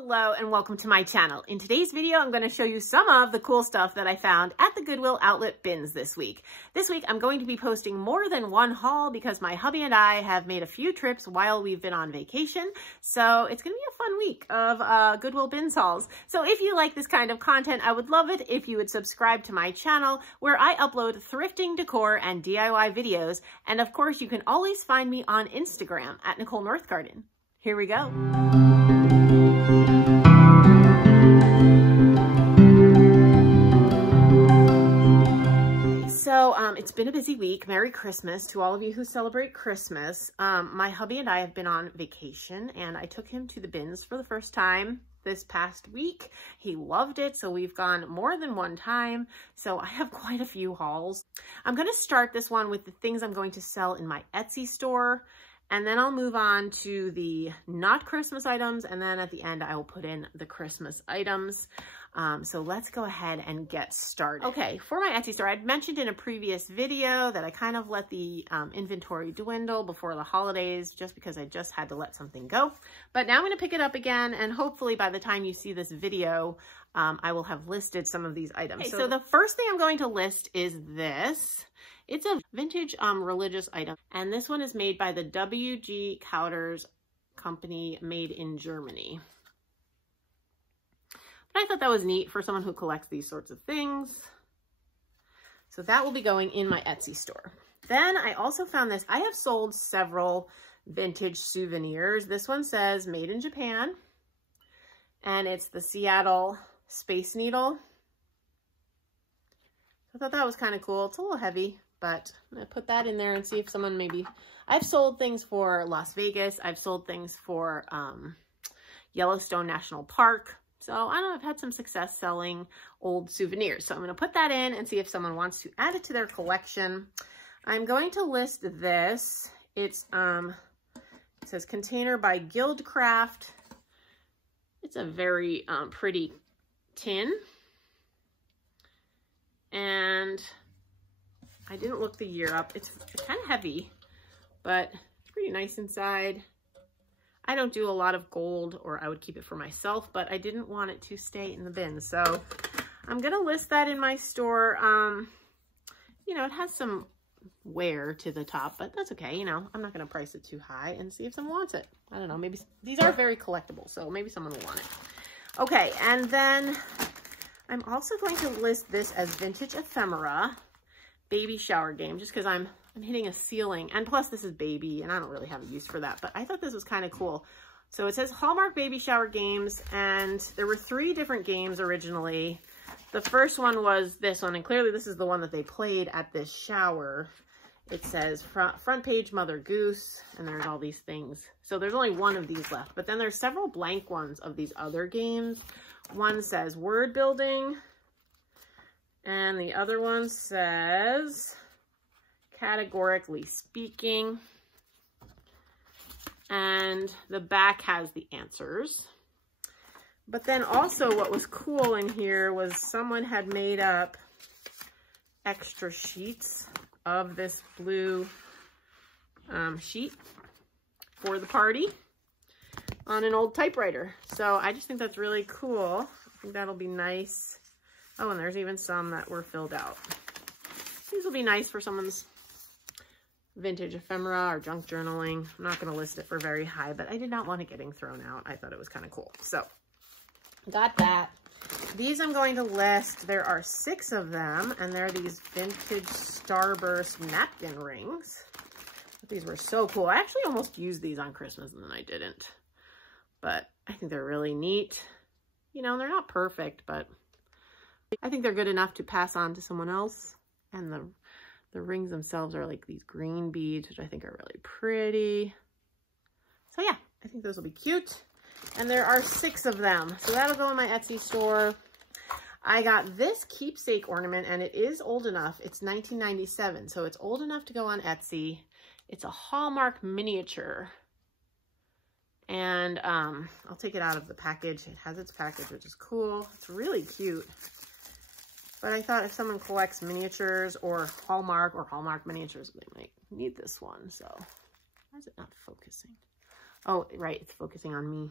Hello and welcome to my channel. In today's video, I'm going to show you some of the cool stuff that I found at the Goodwill outlet bins this week. This week, I'm going to be posting more than one haul because my hubby and I have made a few trips while we've been on vacation. So it's going to be a fun week of Goodwill bins hauls. So if you like this kind of content, I would love it if you would subscribe to my channel where I upload thrifting, decor, and DIY videos. And of course, you can always find me on Instagram at Nicole Northgarden. Here we go. So it's been a busy week. Merry Christmas to all of you who celebrate Christmas. My hubby and I have been on vacation and I took him to the bins for the first time this past week. He loved it, so we've gone more than one time. So I have quite a few hauls. I'm going to start this one with the things I'm going to sell in my Etsy store. And then I'll move on to the not Christmas items. And then at the end, I will put in the Christmas items. So let's go ahead and get started. Okay, for my Etsy store, I'd mentioned in a previous video that I kind of let the inventory dwindle before the holidays just because I just had to let something go. But now I'm going to pick it up again. And hopefully by the time you see this video, I will have listed some of these items. Okay, so the first thing I'm going to list is this. It's a vintage religious item, and this one is made by the W.G. Cowders company, made in Germany. But I thought that was neat for someone who collects these sorts of things. So that will be going in my Etsy store. Then I also found this. I have sold several vintage souvenirs. This one says made in Japan, and it's the Seattle Space Needle. I thought that was kind of cool. It's a little heavy, but I'm going to put that in there and see if someone maybe... I've sold things for Las Vegas. I've sold things for Yellowstone National Park. So I don't know, I've had some success selling old souvenirs. So I'm going to put that in and see if someone wants to add it to their collection. I'm going to list this. It's it says container by Guildcraft. It's a very pretty tin. And I didn't look the year up. It's kind of heavy, but it's pretty nice inside. I don't do a lot of gold, or I would keep it for myself, but I didn't want it to stay in the bin. So I'm going to list that in my store. You know, it has some wear to the top, but that's okay. You know, I'm not going to price it too high and see if someone wants it. I don't know. Maybe these are very collectible, so maybe someone will want it. Okay. And then I'm also going to list this as vintage ephemera baby shower game, just because I'm hitting a ceiling, and plus this is baby and I don't really have a use for that, but I thought this was kind of cool. So it says Hallmark baby shower games, and there were 3 different games originally. The first one was this one, and clearly this is the one that they played at this shower. It says front page Mother Goose, and there's all these things. So there's only one of these left, but then there's several blank ones of these other games. One says word building, and the other one says categorically speaking. And the back has the answers. But then also what was cool in here was someone had made up extra sheets of this blue sheet for the party on an old typewriter. So I just think that's really cool. I think that'll be nice. Oh, and there's even some that were filled out. These will be nice for someone's vintage ephemera or junk journaling. I'm not going to list it for very high, but I did not want it getting thrown out. I thought it was kind of cool. So got that. These I'm going to list. There are 6 of them, and they're these vintage Starburst napkin rings. These were so cool. I actually almost used these on Christmas, and then I didn't. But I think they're really neat. You know, they're not perfect, but I think they're good enough to pass on to someone else. And the rings themselves are like these green beads, which I think are really pretty. So yeah, I think those will be cute. And there are 6 of them. So that'll go in my Etsy store. I got this keepsake ornament, and it is old enough. It's 1997, so it's old enough to go on Etsy. It's a Hallmark miniature. And I'll take it out of the package. It has its package, which is cool. It's really cute. But I thought if someone collects miniatures or Hallmark miniatures, they might need this one. So why is it not focusing? Oh, right, it's focusing on me.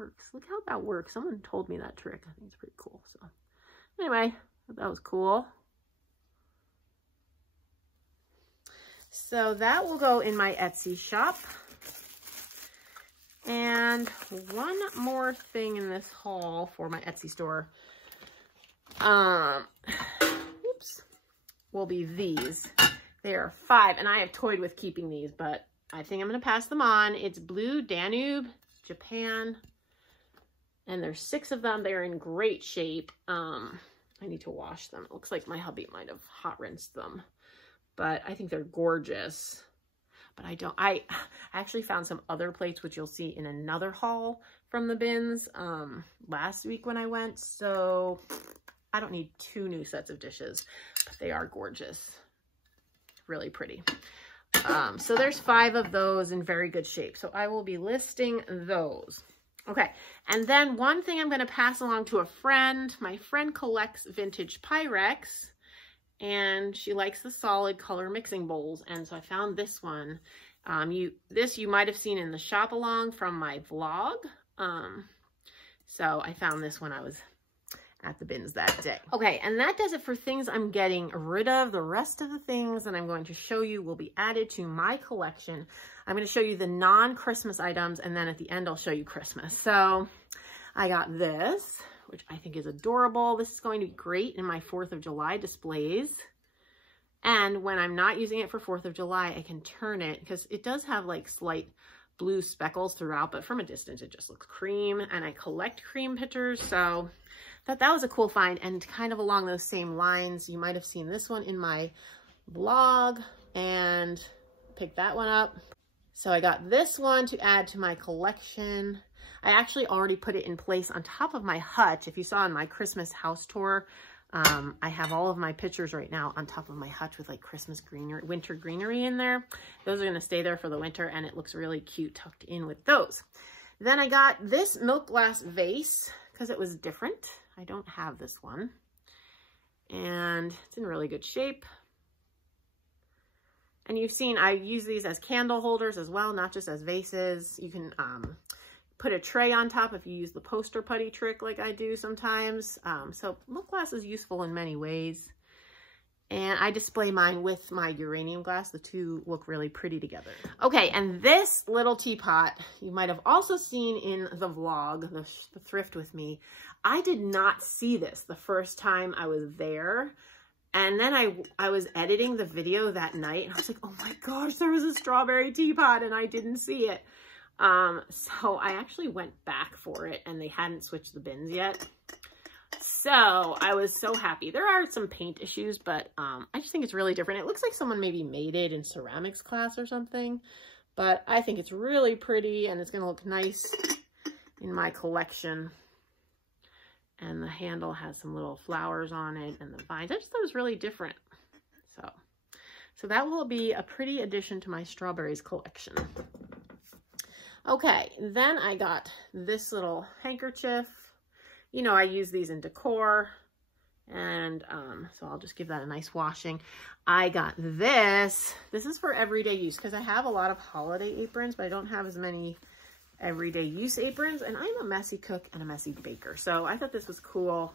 works. Look how that works. Someone told me that trick. I think it's pretty cool. So anyway, that was cool. So that will go in my Etsy shop. And one more thing in this haul for my Etsy store, oops, will be these. They are 5, and I have toyed with keeping these, but I think I'm going to pass them on. It's Blue Danube, Japan, and there's 6 of them. They're in great shape. I need to wash them. It looks like my hubby might have hot rinsed them, but I think they're gorgeous. But I actually found some other plates, which you'll see in another haul from the bins last week when I went. So I don't need 2 new sets of dishes, but they are gorgeous. Really pretty. So there's 5 of those in very good shape. So I will be listing those. Okay. And then one thing I'm going to pass along to a friend. My friend collects vintage Pyrex. And she likes the solid color mixing bowls. And so I found this one. You might have seen in the shop along from my vlog. So I found this when I was at the bins that day. Okay, and that does it for things I'm getting rid of. The rest of the things that I'm going to show you will be added to my collection. I'm going to show you the non-Christmas items, and then at the end I'll show you Christmas. So I got this, which I think is adorable. This is going to be great in my 4th of July displays. And when I'm not using it for 4th of July, I can turn it because it does have like slight blue speckles throughout, but from a distance, it just looks cream. And I collect cream pictures. So I thought that was a cool find. And kind of along those same lines, you might have seen this one in my vlog and picked that one up. So I got this one to add to my collection. I actually already put it in place on top of my hutch. If you saw in my Christmas house tour, I have all of my pictures right now on top of my hutch with like Christmas greenery, winter greenery in there. Those are going to stay there for the winter, and it looks really cute tucked in with those. Then I got this milk glass vase because it was different. I don't have this one, and it's in really good shape. And you've seen I use these as candle holders as well, not just as vases. You can put a tray on top if you use the poster putty trick like I do sometimes. So milk glass is useful in many ways. And I display mine with my uranium glass. The two look really pretty together. Okay, and this little teapot, you might have also seen in the vlog, the thrift with me. I did not see this the first time I was there. And then I was editing the video that night, and I was like, oh my gosh, there was a strawberry teapot, and I didn't see it. So I actually went back for it, and they hadn't switched the bins yet. So I was so happy. There are some paint issues, but I just think it's really different. It looks like someone maybe made it in ceramics class or something, but I think it's really pretty, and it's going to look nice in my collection. And the handle has some little flowers on it, and the vines. I just thought it was really different. So that will be a pretty addition to my strawberries collection. Okay, then I got this little handkerchief. You know, I use these in decor, and so I'll just give that a nice washing. I got this. This is for everyday use because I have a lot of holiday aprons, but I don't have as many everyday use aprons, and I'm a messy cook and a messy baker, so I thought this was cool.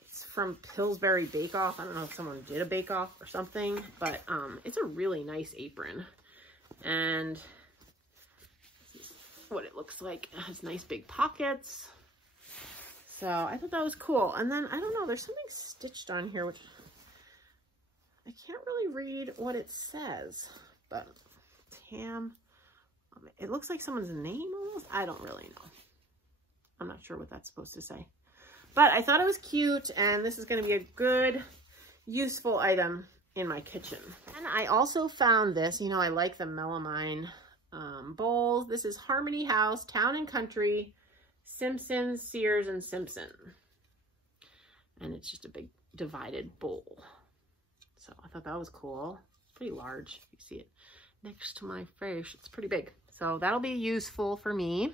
It's from Pillsbury Bake Off. I don't know if someone did a bake off or something, but it's a really nice apron, and this is what it looks like. It has nice big pockets, so I thought that was cool. And then I don't know, there's something stitched on here which I can't really read what it says, but Tam. It looks like someone's name almost. I don't really know. I'm not sure what that's supposed to say. But I thought it was cute, and this is going to be a good, useful item in my kitchen. And I also found this. You know, I like the melamine bowls. This is Harmony House, Town and Country, Simpson, Sears, and Simpson. And it's just a big divided bowl. So I thought that was cool. It's pretty large, if you see it next to my face. It's pretty big. So that'll be useful for me.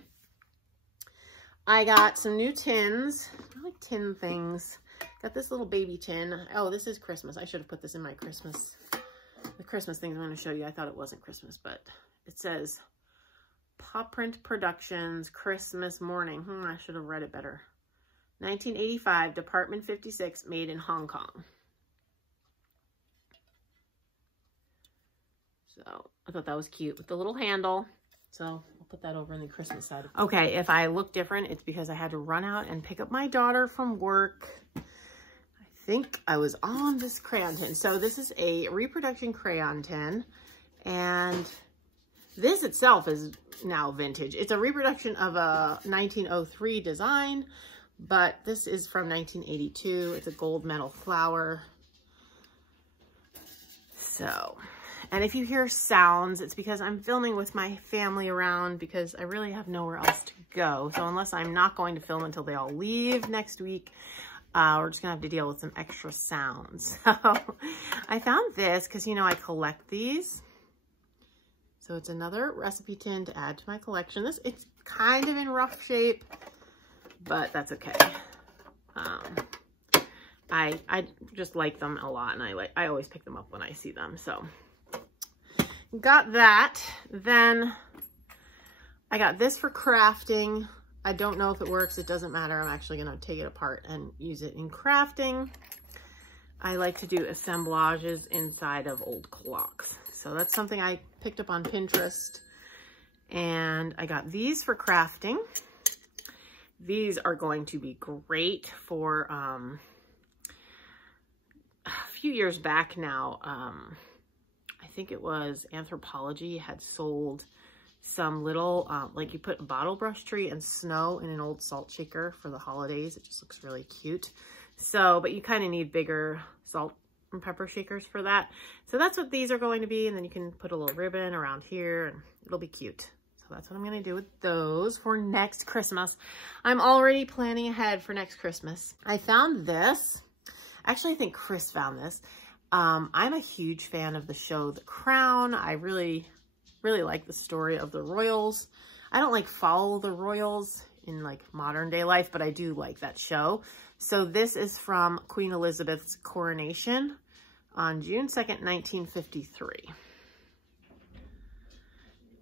I got some new tins. I like tin things. Got this little baby tin. Oh, this is Christmas. I should have put this in my Christmas. The Christmas things I'm going to show you. I thought it wasn't Christmas, but it says Paw Print Productions, Christmas Morning. I should have read it better. 1985, Department 56, made in Hong Kong. So I thought that was cute with the little handle. So I'll put that over in the Christmas side. Okay, if I look different, it's because I had to run out and pick up my daughter from work. I think I was on this crayon tin. So this is a reproduction crayon tin, and this itself is now vintage. It's a reproduction of a 1903 design, but this is from 1982. It's a gold medal flower. So, and if you hear sounds, it's because I'm filming with my family around because I really have nowhere else to go. So unless I'm not going to film until they all leave next week, we're just gonna have to deal with some extra sounds. So I found this because, you know, I collect these. So it's another recipe tin to add to my collection. It's kind of in rough shape, but that's okay. I just like them a lot, and I always pick them up when I see them. So got that. Then I got this for crafting. I don't know if it works. It doesn't matter. I'm actually going to take it apart and use it in crafting. I like to do assemblages inside of old clocks. So that's something I picked up on Pinterest. And I got these for crafting. These are going to be great for a few years back now. I think it was Anthropologie had sold some little, like you put a bottle brush tree and snow in an old salt shaker for the holidays. It just looks really cute. So, but you kind of need bigger salt and pepper shakers for that. So that's what these are going to be. And then you can put a little ribbon around here and it'll be cute. So that's what I'm going to do with those for next Christmas. I'm already planning ahead for next Christmas. I found this. Actually, I think Chris found this. I'm a huge fan of the show The Crown. I really like the story of the royals. I don't like follow the royals in like modern day life, but I do like that show. So this is from Queen Elizabeth's coronation on June 2nd, 1953.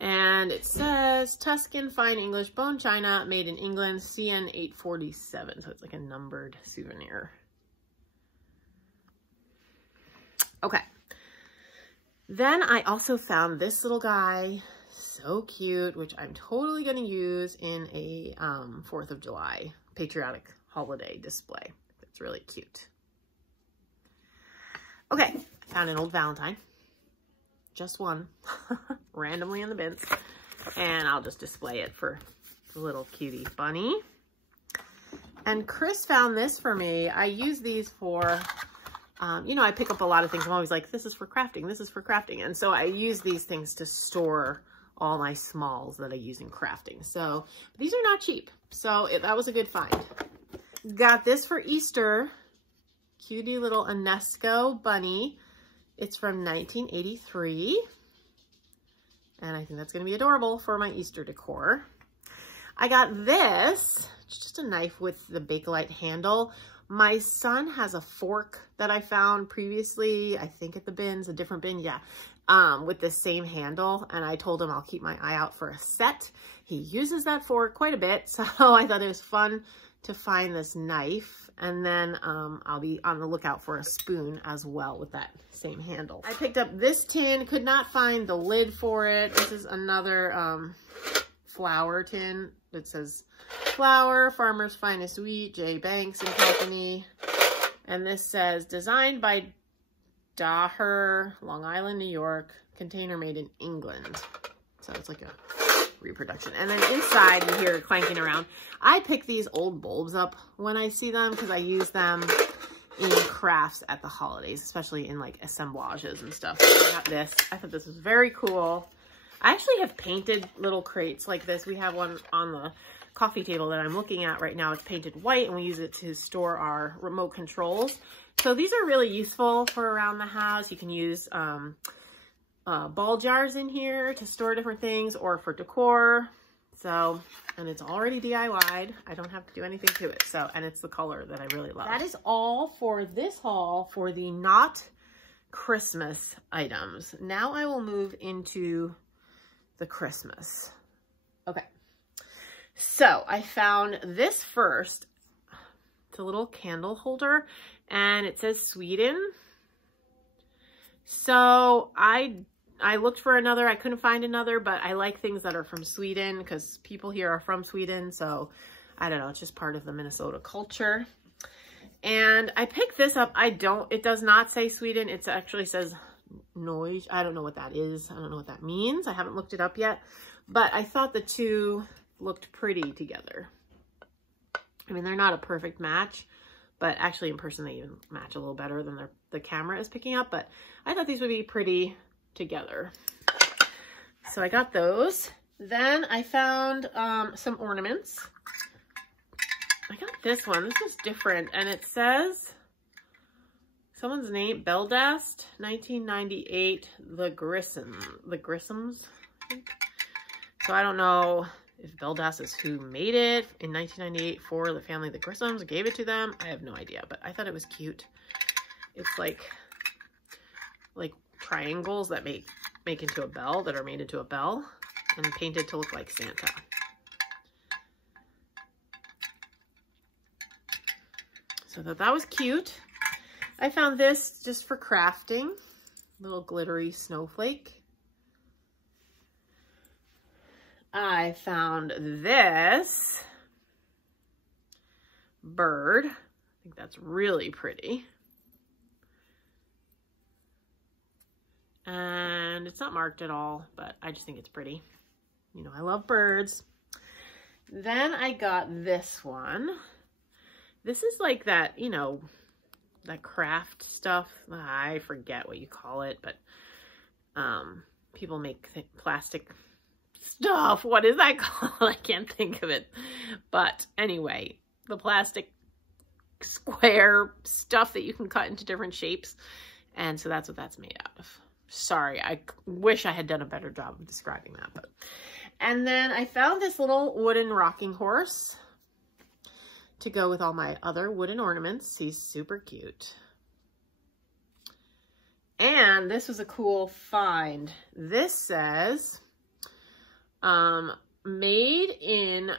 And it says Tuscan Fine English Bone China made in England, CN 847. So it's like a numbered souvenir. Okay. Then I also found this little guy, so cute, which I'm totally going to use in a 4th of July patriotic holiday display. It's really cute. Okay, found an old Valentine. Just one, randomly in the bins. And I'll just display it for the little cutie bunny. And Chris found this for me. I use these for... you know, I pick up a lot of things. I'm always like, this is for crafting. This is for crafting. And so I use these things to store all my smalls that I use in crafting. So these are not cheap. So that was a good find. Got this for Easter. Cutie little Enesco bunny. It's from 1983. And I think that's going to be adorable for my Easter decor. I got this. It's just a knife with the Bakelite handle. My son has a fork that I found previously, I think at the bins, a different bin, yeah, with the same handle. And I told him I'll keep my eye out for a set. He uses that fork quite a bit, so I thought it was fun to find this knife. And then I'll be on the lookout for a spoon as well with that same handle. I picked up this tin, could not find the lid for it. This is another flour tin that says Flour, Farmer's Finest Wheat, J. Banks and Company. And this says, designed by Daher, Long Island, New York. Container made in England. So it's like a reproduction. And then inside, you hear it clanking around. I pick these old bulbs up when I see them because I use them in crafts at the holidays, especially in like assemblages and stuff. So I got this. I thought this was very cool. I actually have painted little crates like this. We have one on the coffee table that I'm looking at right now. It's painted white and we use it to store our remote controls. So these are really useful for around the house. You can use ball jars in here to store different things or for decor. So, and it's already DIY'd. I don't have to do anything to it. So, and it's the color that I really love. That is all for this haul for the not Christmas items. Now I will move into the Christmas Okay. So I found this first. It's a little candle holder and it says Sweden. So I looked for another. I couldn't find another, but I like things that are from Sweden because people here are from Sweden. So I don't know. It's just part of the Minnesota culture. And I picked this up. It does not say Sweden. It actually says Norge. I don't know what that is. I don't know what that means. I haven't looked it up yet, but I thought the two looked pretty together. I mean, they're not a perfect match, but actually in person they even match a little better than the camera is picking up, but I thought these would be pretty together. So I got those. Then I found some ornaments. I got this one. This is different, and it says someone's name, Beldast, 1998, the Grissams, I think. So I don't know if Beldast is who made it in 1998 for the family the Grissams, gave it to them. I have no idea, but I thought it was cute. It's like triangles that make into a bell, that are made into a bell and painted to look like Santa. So I thought that was cute. I found this just for crafting, little glittery snowflake. I found this bird. I think that's really pretty. And it's not marked at all, but I just think it's pretty. You know, I love birds. Then I got this one. This is like that, you know, that craft stuff. I forget what you call it, but people make plastic stuff. What is that called? I can't think of it. But anyway, the plastic square stuff that you can cut into different shapes. And so that's what that's made out of. Sorry, I wish I had done a better job of describing that. But and then I found this little wooden rocking horse to go with all my other wooden ornaments. He's super cute. And this was a cool find. This says, made in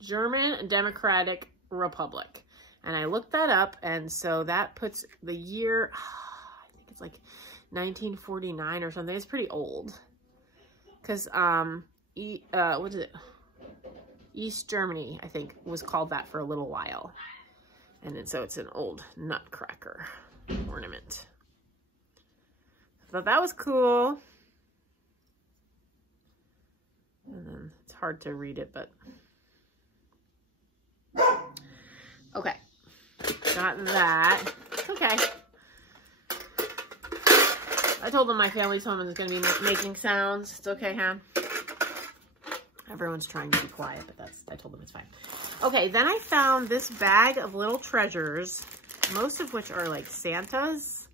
German Democratic Republic. And I looked that up, and so that puts the year, I think it's like 1949 or something. It's pretty old. Because, what is it? East Germany, I think, was called that for a little while. And then so it's an old nutcracker ornament. I thought that was cool. And then it's hard to read it, but okay. Got that. It's okay. I told them my family's home is going to be making sounds. It's okay, huh? Everyone's trying to be quiet, but I told them it's fine. Okay, then I found this bag of little treasures, most of which are like Santas.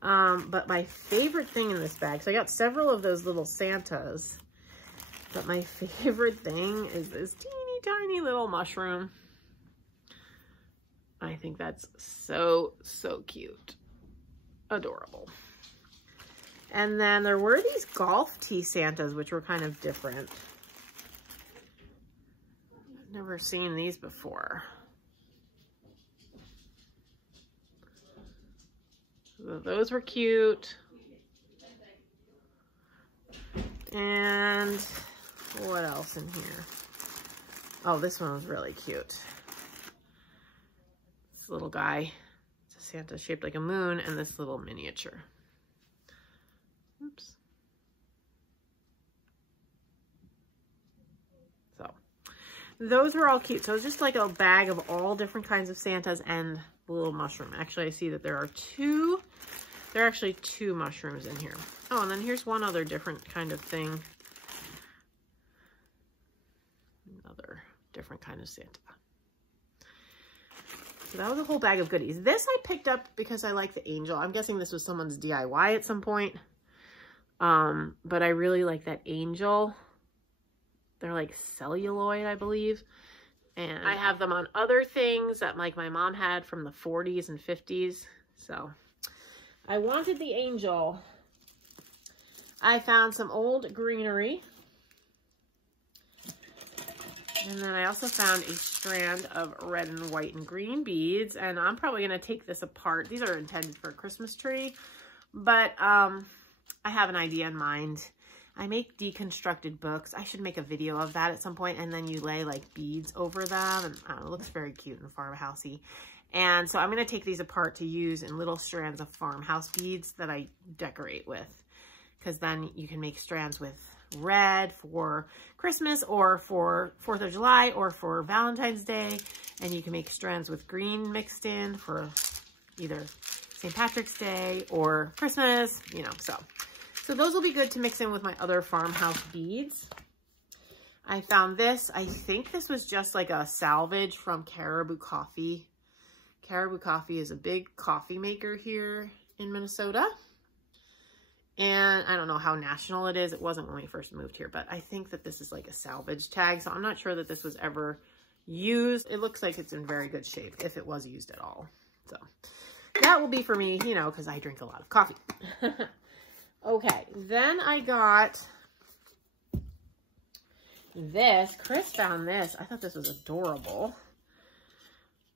But my favorite thing in this bag, so I got several of those little Santas, but my favorite thing is this teeny tiny little mushroom. I think that's so, so cute. Adorable. And then there were these golf tee Santas, which were kind of different. I've never seen these before. So those were cute. And what else in here? Oh, this one was really cute. This little guy. It's a Santa shaped like a moon, and this little miniature. Oops. So those were all cute. So it's just like a bag of all different kinds of Santas and the little mushroom. Actually, I see that there are actually two mushrooms in here. Oh, and then here's one other different kind of thing. Another different kind of Santa. So that was a whole bag of goodies. This I picked up because I like the angel. I'm guessing this was someone's DIY at some point. But I really like that angel. They're like celluloid, I believe. And I have them on other things that like my mom had from the 40s and 50s. So I wanted the angel. I found some old greenery. And then I also found a strand of red and white and green beads. And I'm probably going to take this apart. These are intended for a Christmas tree. But I have an idea in mind. I make deconstructed books. I should make a video of that at some point. And then you lay like beads over them. And I don't know, it looks very cute and farmhousey. And so I'm going to take these apart to use in little strands of farmhouse beads that I decorate with. Because then you can make strands with red for Christmas or for 4th of July or for Valentine's Day. And you can make strands with green mixed in for either St. Patrick's Day or Christmas, you know, so those will be good to mix in with my other farmhouse beads. I found this. I think this was just like a salvage from Caribou Coffee. Caribou Coffee is a big coffee maker here in Minnesota. And I don't know how national it is. It wasn't when we first moved here, but I think that this is like a salvage tag. So I'm not sure that this was ever used. It looks like it's in very good shape if it was used at all. So that will be for me, you know, because I drink a lot of coffee. Okay, then I got this. Chris found this. I thought this was adorable.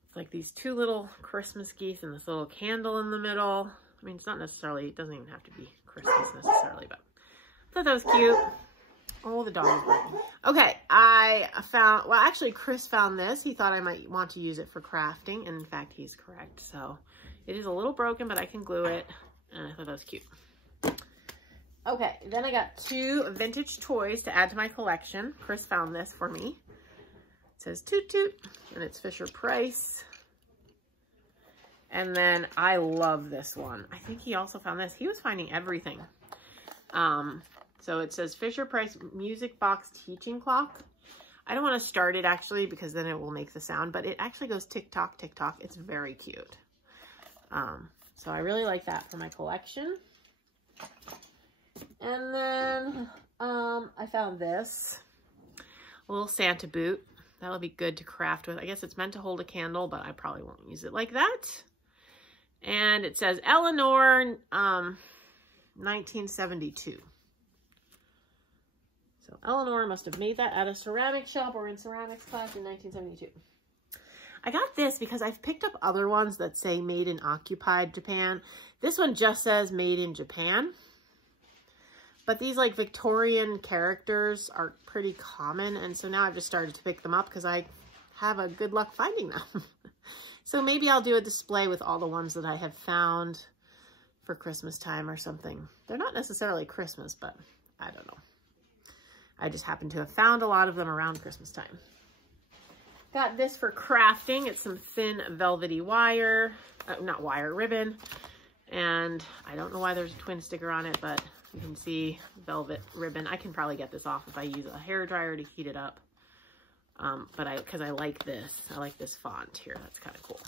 It's like these two little Christmas geese and this little candle in the middle. I mean, it's not necessarily, it doesn't even have to be Christmas necessarily, but I thought that was cute. Oh, the dog is barking. Okay, I found, well, actually, Chris found this. He thought I might want to use it for crafting, and in fact, he's correct. So it is a little broken, but I can glue it, and I thought that was cute. Okay, then I got two vintage toys to add to my collection. Chris found this for me. It says Toot Toot, and it's Fisher Price. And then I love this one. I think he also found this. He was finding everything. So it says Fisher Price Music Box Teaching Clock. I don't want to start it actually because then it will make the sound, but it actually goes tick tock, tick tock. It's very cute. So I really like that for my collection. And then I found this a little Santa boot. That'll be good to craft with. I guess it's meant to hold a candle, but I probably won't use it like that. And it says Eleanor 1972. So Eleanor must have made that at a ceramic shop or in ceramics class in 1972. I got this because I've picked up other ones that say made in occupied Japan. This one just says made in Japan. But these like Victorian characters are pretty common. And so now I've just started to pick them up because I have a good luck finding them. So maybe I'll do a display with all the ones that I have found for Christmas time or something. They're not necessarily Christmas, but I don't know. I just happen to have found a lot of them around Christmas time. Got this for crafting. It's some thin velvety wire, not wire, ribbon. And I don't know why there's a twin sticker on it, but you can see velvet ribbon. I can probably get this off if I use a hairdryer to heat it up. Because I like this font here. That's kind of cool.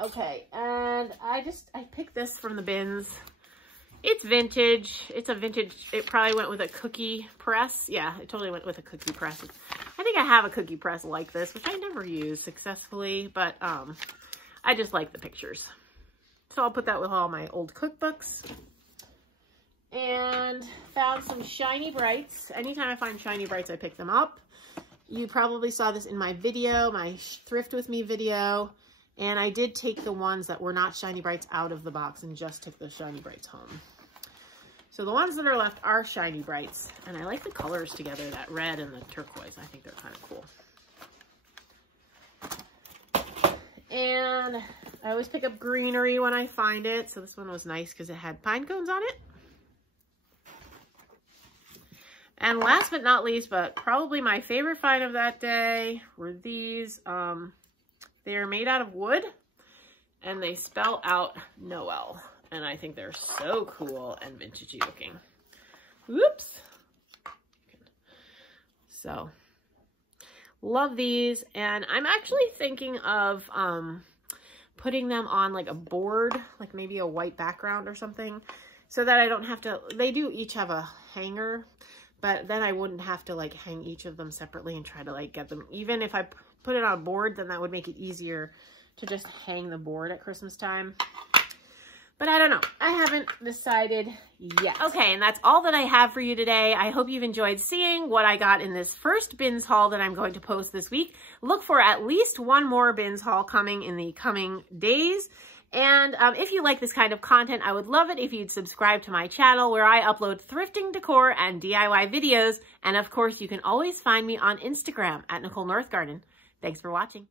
Okay, and I picked this from the bins. It's vintage. It's a vintage, it probably went with a cookie press. Yeah, it totally went with a cookie press. I think I have a cookie press like this, which I never use successfully, but I just like the pictures. So I'll put that with all my old cookbooks. And found some Shiny Brights. Anytime I find Shiny Brights, I pick them up. You probably saw this in my video, my Thrift With Me video. And I did take the ones that were not Shiny Brights out of the box and just took the Shiny Brights home. So the ones that are left are Shiny Brights. And I like the colors together, that red and the turquoise. I think they're kind of cool. And I always pick up greenery when I find it. So this one was nice because it had pine cones on it. And last but not least, but probably my favorite find of that day, were these. They are made out of wood, and they spell out Noel. And I think they're so cool and vintagey looking. Whoops. So, love these. And I'm actually thinking of putting them on like a board, like maybe a white background or something, so that I don't have to, they do each have a hanger, but then I wouldn't have to like hang each of them separately and try to like get them. Even if I put it on a board, then that would make it easier to just hang the board at Christmas time. But I don't know. I haven't decided yet. Okay, and that's all that I have for you today. I hope you've enjoyed seeing what I got in this first bins haul that I'm going to post this week. Look for at least one more bins haul coming in the coming days. And if you like this kind of content, I would love it if you'd subscribe to my channel where I upload thrifting, decor, and DIY videos. And of course, you can always find me on Instagram at Nicole Northgarden. Thanks for watching.